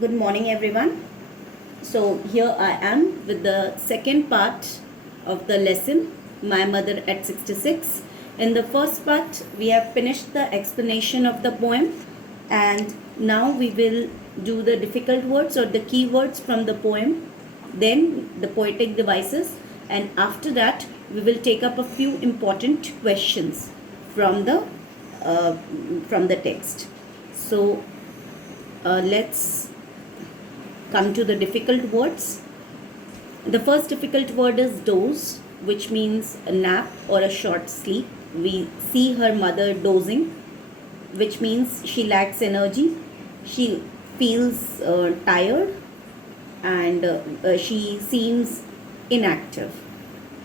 Good morning, everyone. So, here I am with the second part of the lesson, My Mother at 66. In the first part, we have finished the explanation of the poem, and now we will do the difficult words or the key words from the poem, then the poetic devices, and after that, we will take up a few important questions from the uh, text. So, let's come to the difficult words. The first difficult word is doze, which means a nap or a short sleep. We see her mother dozing, which means she lacks energy. She feels tired and she seems inactive.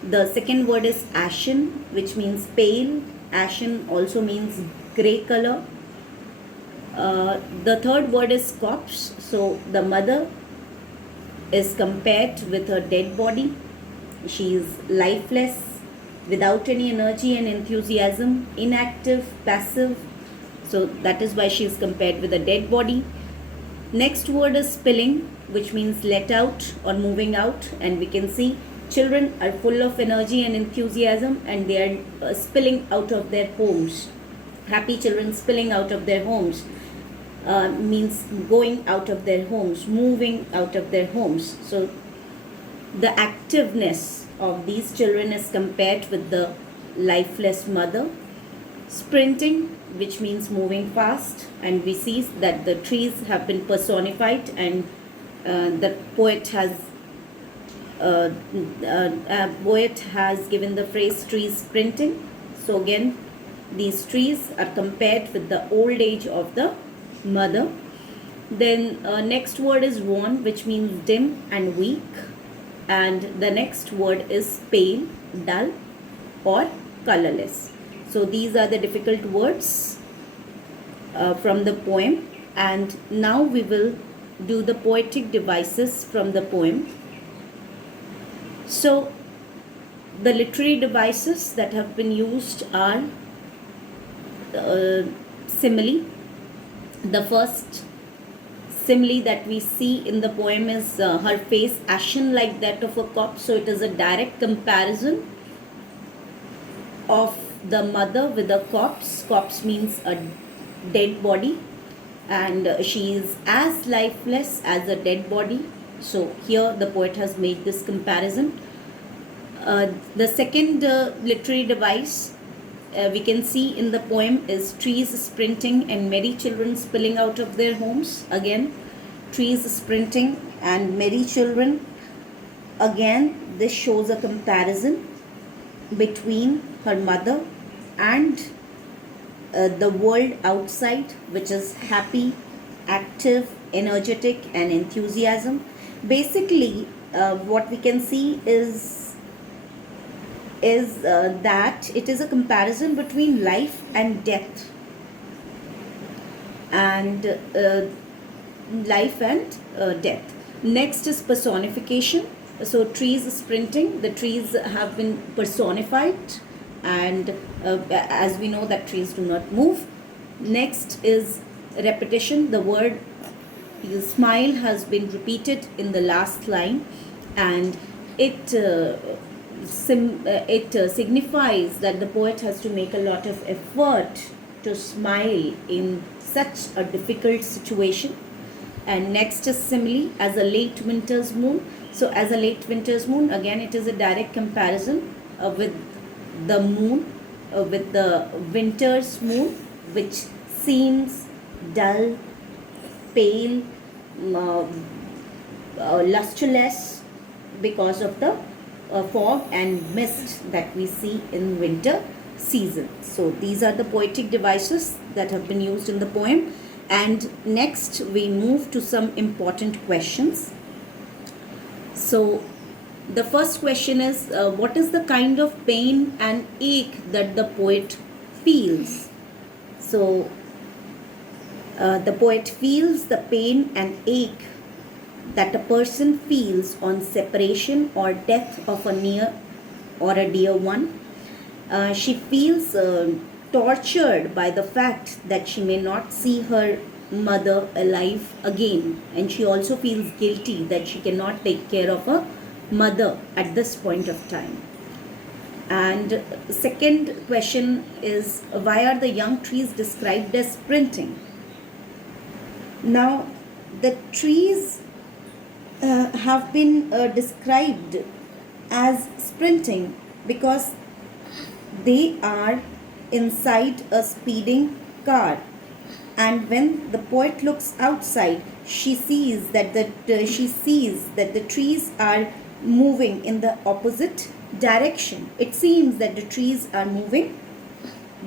The second word is ashen, which means pale. Ashen also means grey color. The third word is corpse. So the mother is compared with her dead body. She is lifeless, without any energy and enthusiasm, inactive, passive. So that is why she is compared with a dead body. Next word is spilling, which means let out or moving out. And we can see children are full of energy and enthusiasm and they are spilling out of their homes. Happy children spilling out of their homes. Means going out of their homes, moving out of their homes. So the activeness of these children is compared with the lifeless mother. Sprinting, which means moving fast, and we see that the trees have been personified, and the poet has given the phrase trees sprinting. So again, these trees are compared with the old age of the mother. Then next word is worn, which means dim and weak, and the next word is pale, dull or colorless. So these are the difficult words from the poem, and now we will do the poetic devices from the poem. So the literary devices that have been used are simile. The first simile that we see in the poem is her face ashen like that of a corpse. So it is a direct comparison of the mother with a corpse. Corpse means a dead body, and she is as lifeless as a dead body. So here the poet has made this comparison. The second literary device we can see in the poem is trees sprinting and merry children spilling out of their homes. Again, trees sprinting and merry children. Again, this shows a comparison between her mother and the world outside, which is happy, active, energetic and enthusiasm. Basically, what we can see is that it is a comparison between life and death, and death. Next is personification. So trees sprinting, the trees have been personified, and as we know that trees do not move. Next is repetition. The word smile has been repeated in the last line, and it signifies that the poet has to make a lot of effort to smile in such a difficult situation. And next is simile, as a late winter's moon. So as a late winter's moon, again it is a direct comparison with the moon, with the winter's moon, which seems dull, pale, lustreless because of the fog and mist that we see in winter season. So these are the poetic devices that have been used in the poem. And next we move to some important questions. So the first question is, what is the kind of pain and ache that the poet feels? So the poet feels the pain and ache that a person feels on separation or death of a near or a dear one. She feels tortured by the fact that she may not see her mother alive again, and she also feels guilty that she cannot take care of her mother at this point of time. And second question is, why are the young trees described as sprinting? Now, the trees have been described as sprinting because they are inside a speeding car, and when the poet looks outside, she sees that the trees are moving in the opposite direction. It seems that the trees are moving,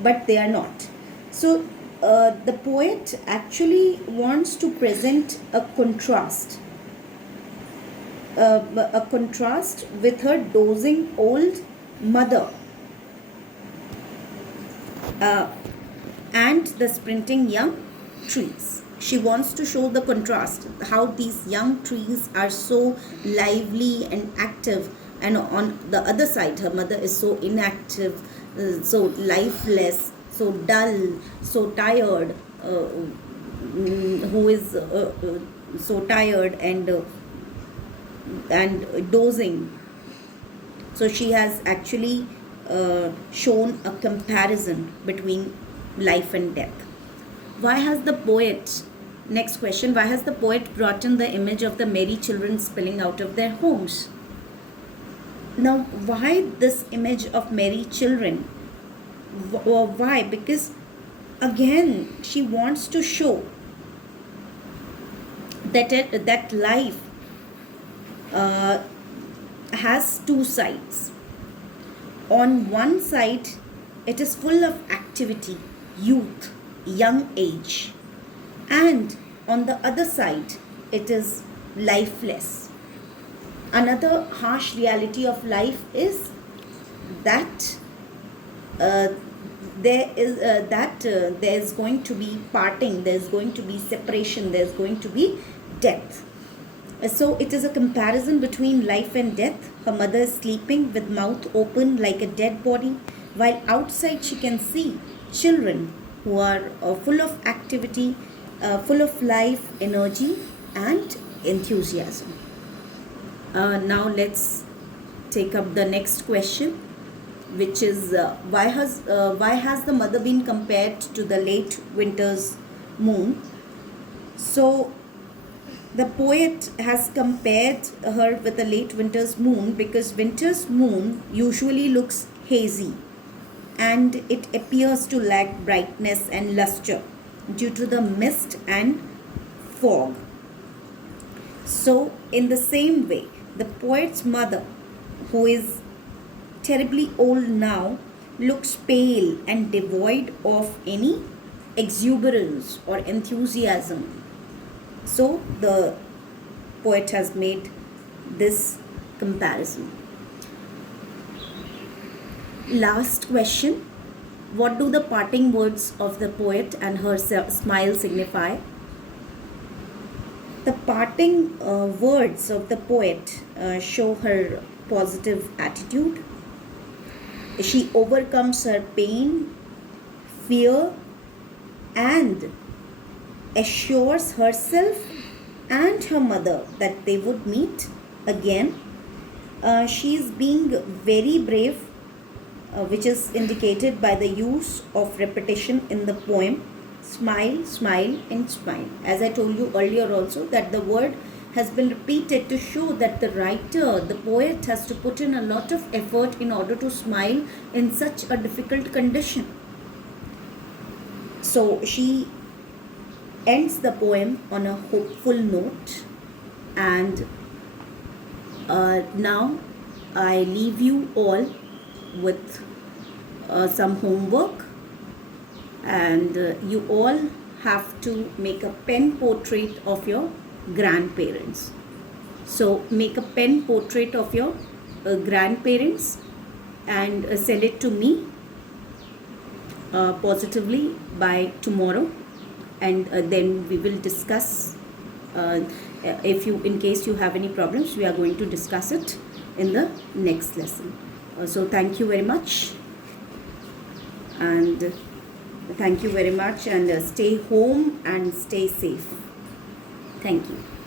but they are not. So the poet actually wants to present a contrast with her dozing old mother and the sprinting young trees. She wants to show the contrast, how these young trees are so lively and active, and on the other side her mother is so inactive, so lifeless, so dull, so tired, who is so tired and dozing. So she has actually shown a comparison between life and death. Why has the poet brought in the image of the merry children spilling out of their homes? Now, why this image of merry children? Why? Because again, she wants to show that life has two sides. On one side, it is full of activity, youth, young age, and on the other side, it is lifeless. Another harsh reality of life is that there is going to be parting, there is going to be separation, there is going to be death. So it is a comparison between life and death. Her mother is sleeping with mouth open like a dead body, while outside she can see children who are full of activity, full of life, energy and enthusiasm. Now let's take up the next question, which is why has the mother been compared to the late winter's moon? So the poet has compared her with the late winter's moon because winter's moon usually looks hazy and it appears to lack brightness and luster due to the mist and fog. So in the same way, the poet's mother, who is terribly old now, looks pale and devoid of any exuberance or enthusiasm. So the poet has made this comparison. Last question. What do the parting words of the poet and her smile signify? The parting words of the poet show her positive attitude. She overcomes her pain, fear, and assures herself and her mother that they would meet again. She is being very brave, which is indicated by the use of repetition in the poem. Smile, smile and smile. As I told you earlier also, that the word has been repeated to show that the writer, the poet, has to put in a lot of effort in order to smile in such a difficult condition. So she ends the poem on a hopeful note, and now I leave you all with some homework, and you all have to make a pen portrait of your grandparents. So make a pen portrait of your grandparents and send it to me positively by tomorrow, and then we will discuss. In case you have any problems, we are going to discuss it in the next lesson. So thank you very much, and Thank you very much, and stay home and stay safe. Thank you.